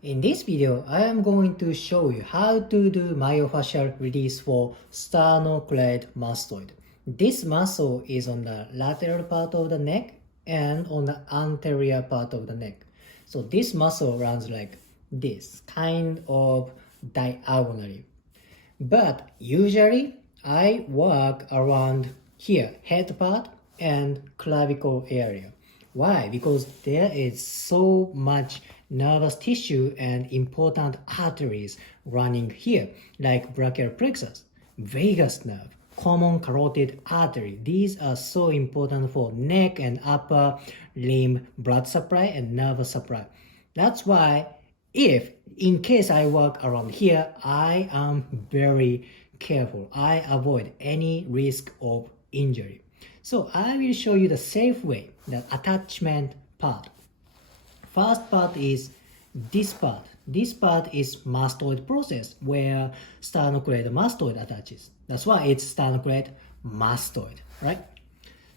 In this video, I am going to show you how to do myofascial release for sternocleidomastoid. This muscle is on the lateral part of the neck and on the anterior part of the neck. So this muscle runs like this, kind of diagonally. But usually, I work around here, head part and clavicle area. Why? Because there is so much nervous tissue and important arteries running here, like brachial plexus, vagus nerve, common carotid artery. These are so important for neck and upper limb blood supply and nervous supply. That's why if in case I work around here, I am very careful. I avoid any risk of injury. So I will show you the safe way, the attachment part. First part is this part. This part is mastoid process where sternocleidomastoid attaches. That's why it's sternocleidomastoid, right?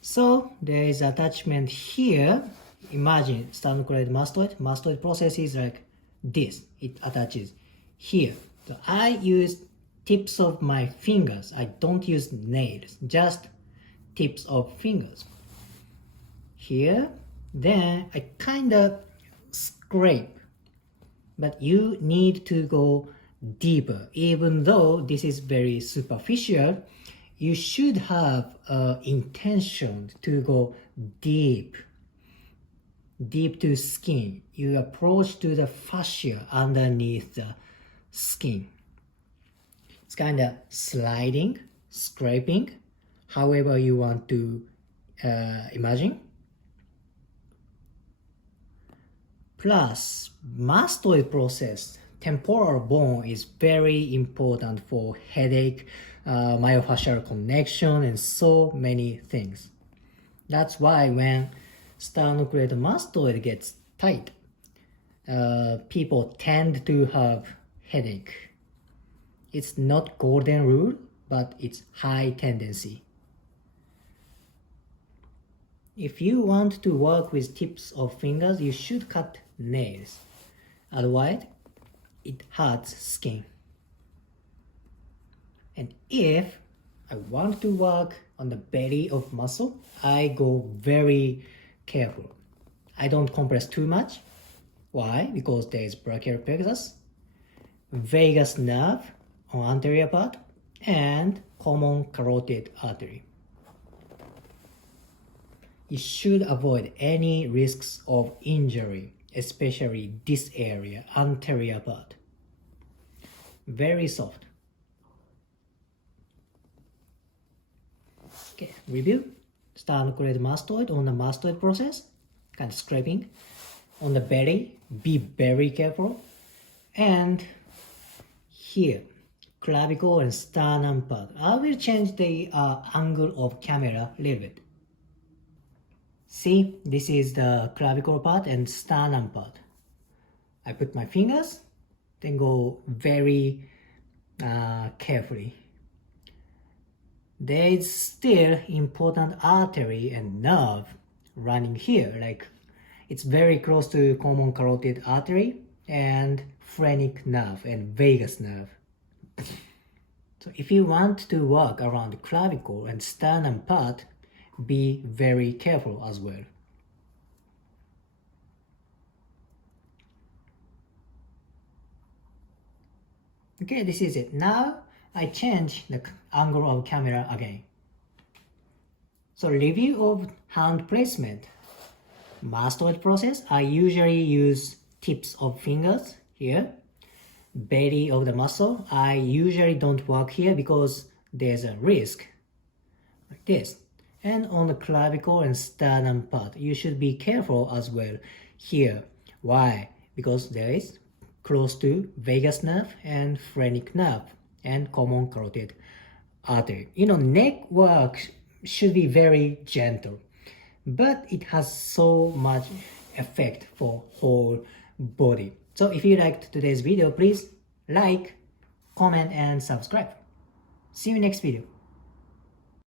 So there is attachment here. Imagine sternocleidomastoid. Mastoid process is like this. It attaches here. So I use tips of my fingers. I don't use nails, just tips of fingers. Here, then I kind of scrape, but you need to go deeper. Even though this is very superficial, you should have intention to go deep to skin. You approach to the fascia underneath the skin. It's kind of sliding, scraping, however you want to imagine. Plus, mastoid process, temporal bone is very important for headache, myofascial connection, and so many things. That's why when sternocleidomastoid gets tight, people tend to have headache. It's not golden rule, but it's high tendency. If you want to work with tips of fingers, you should cut nails. Otherwise, it hurts skin. And if I want to work on the belly of muscle, I go very careful. I don't compress too much. Why? Because there is brachial plexus, vagus nerve on anterior part, and common carotid artery. You should avoid any risks of injury, especially this area, anterior part. Very soft. Okay, review. Sternocleidomastoid on the mastoid process, kind of scraping. On the belly, be very careful. And here, clavicle and sternum part. I will change the angle of camera a little bit. See, this is the clavicle part and sternum part. I put my fingers, then go very carefully. There is still important artery and nerve running here, like it's very close to common carotid artery and phrenic nerve and vagus nerve. So if you want to work around the clavicle and sternum part, be very careful as well. Okay, this is it. Now I change the angle of camera again. So review of hand placement. Mastoid process, I usually use tips of fingers here. Belly of the muscle, I usually don't work here because there's a risk like this. And on the clavicle and sternum part, you should be careful as well here. Why? Because there is close to vagus nerve and phrenic nerve and common carotid artery. Neck work should be very gentle, but it has so much effect for whole body. So if you liked today's video, please like, comment, and subscribe. See you next video.